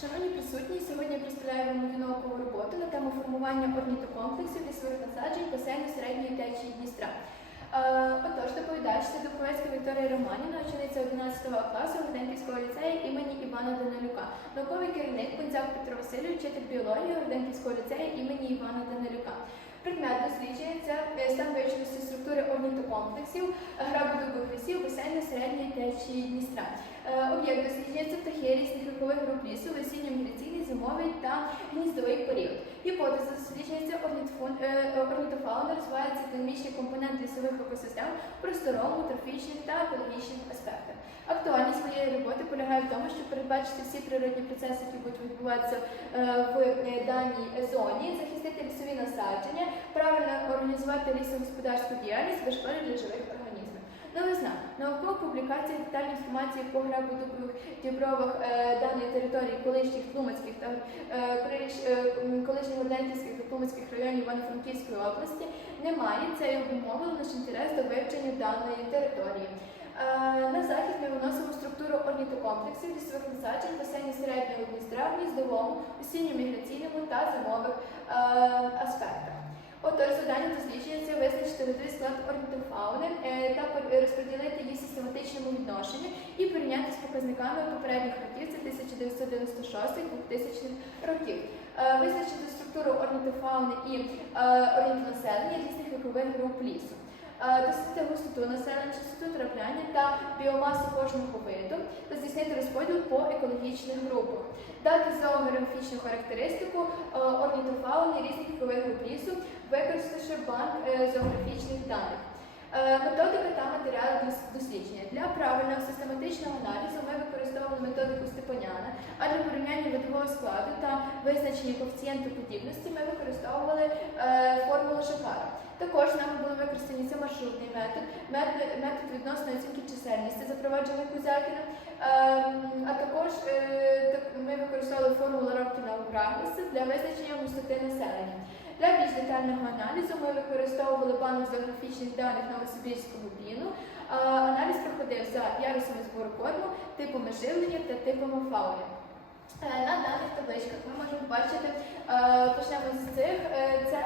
Шановні присутні, сьогодні я представляю вам нову наукову роботу на тему формування орнітокомплексів лісових насаджень басейну середньої течії Дністра. Е, Отож, доповідач це Духовецька Вікторія Романіна, учениця 11 класу Горденківського ліцею імені Івана Данилюка. Науковий керівник Пензяк Петро Васильович, вчитель біології Горденківського ліцею імені Івана Данилюка. Предмет досліджується е, стан вивченості структури орнітокомплексів, грабудових лісів басейну середньої течії Дністра. Е, Об'єкт досліджується птахи різних вікових груп лісу, весінньо міграційний, зимовий та гніздовий період. Гіпотеза досліджується е, орнітофауна, розвивається економічні компонент лісових екосистем в трофічних та екологічних аспектах. Актуальність моєї роботи полягає в тому, щоб передбачити всі природні процеси, які будуть відбуватися е, в е, даній зоні, захистити лісові насадження, правильно організувати лісогосподарську діяльність без шкоди для живих організмів. Новизна. Наукова публікація детальної інформації по грабодубових дібровах е, даної території колишніх Тлумацьких та е, е, колишніх Горденківських та Тлумацьких районів Івано-Франківської області немає. Це і наш інтерес до вивчення даної території. На захід ми виносимо структуру орнітокомплексів лісових насаджень басейні середнього Дністра в гніздовому, осінньо-міграційному та зимових аспектах. Отож, завдання дослідження це визначити видовий склад орнітофауни е, та розподілити її систематичному відношенню і порівняти з показниками попередніх років, це 1996-2000 років. Е, Визначити структуру орнітофауни і е, орнітонаселення різних вікових груп лісу. Е, Дослідити густоту населення, частоту трапляння та біомасу кожного виду та здійснити розподіл по екологічних групах. Дати зоографічну характеристику е, орнітофауни різних груп лісу, використавши банк е, зоографічних даних. Е, Методика та матеріали дослідження. Для правильного систематичного аналізу ми використовували методику Степаняна, а для порівняння видового складу та визначення коефіцієнту подібності ми використовували е, формулу Шакара. Також нами були використані це маршрутний метод, метод, метод відносної оцінки чисельності, запроваджений Кузякіна, Ем, а також е, так- ми використовували формулу Робкіна Грагнеса для визначення густоти населення. Для більш детального аналізу ми використовували банк зоографічних даних Новосибірського БІНу. Аналіз проходив за ярусами збору корму, типами живлення та типами фауни. Е, На даних табличках ми можемо бачити, е, почнемо з цих, е, це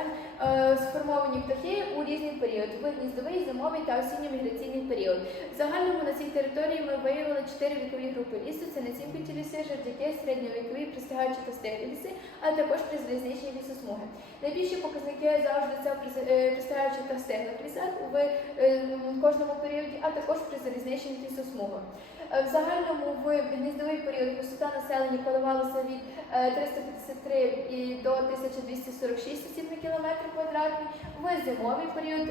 сформовані птахи у різний період, гніздовий, зимовий та осінньо-міграційний період. В загальному на цій території ми виявили чотири вікові групи лісу, це нецінкуті ліси, жердяки, середньовікові, пристигаючі та ліси, а також призалізничні лісосмуги. Найбільші показники завжди це е, пристигаючі та стиглих лісах в е, кожному періоді, а також при залізничних лісосмугах. Е, В загальному в гніздовий період густота населення коливалася від е, 353 до 1246 осіб на кілометр квадратний. В зимовий період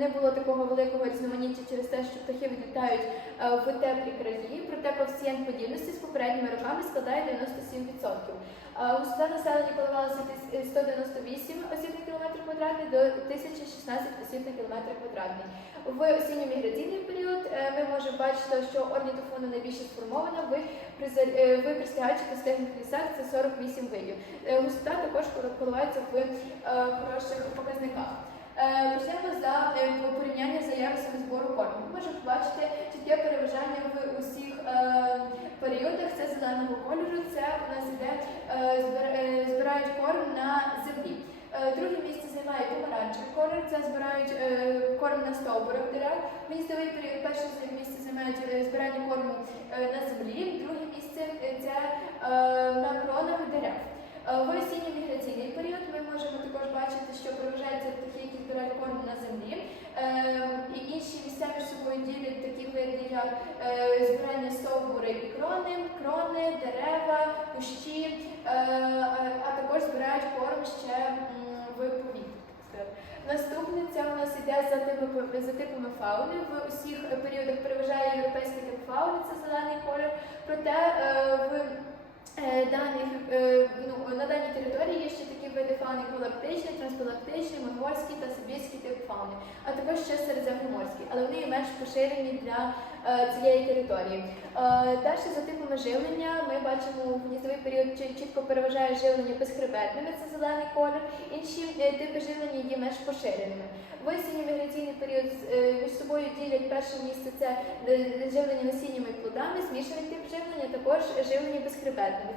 не було такого великого різноманіття через те, що птахи відлітають е, в теплі краї, проте коефіцієнт подібності з попередніми роками складає 97%. Е, Густота населення коливалася від 198 осіб на кілометр квадратний до 1016 осіб на кілометр квадратний. В осінньо-міграційний період е, ми можемо бачити, що орнітофона найбільше сформована в, е, та стеглих лісах це 48 видів. Е, Густота також коливається в е, хороших показниках. Е, Почнемо за е, порівняння збору корму. Ми можемо побачити чітке переважання в усіх е, періодах. Це зеленого кольору. Це у нас іде е, е, збирають корм на землі. Е, Друге місце займає помаранчевий колір, це збирають е, корм на стовбурах дерев. Гніздовий період перше місце займають е, збирання корму е, на землі, друге місце е, це е, на кронах дерев. Е, В осінньо-міграційний період ми можемо також бачити, що переважаються птахи, які збирають корм на землі. Е, І інші місця між собою ділять такі види, як е, збирання стовбури і крони, крони, дерева, кущі, е, а- а також збирають корм ще в повітрі. Наступне це у нас іде за типами, за типами фауни. В усіх періодах переважає європейський тип фауни, це зелений колір. Проте е, в е, даних е, ну, на даній території є ще такі види фауни, як галактичний, трансгалактичний, монгольський та сибірський тип фауни, а також ще середземноморський, але вони є менш поширені для е, цієї території. Е, Далі за типами живлення ми бачимо в гніздовий період чі- чітко переважає живлення безхребетними, це зелений колір. Інші е, типи живлення є менш поширеними. В осінньо-міграційний період е, між собою ділять перше місце це е, живлення насіннями і плодами, змішаний тип живлення, також живлення безхребетними.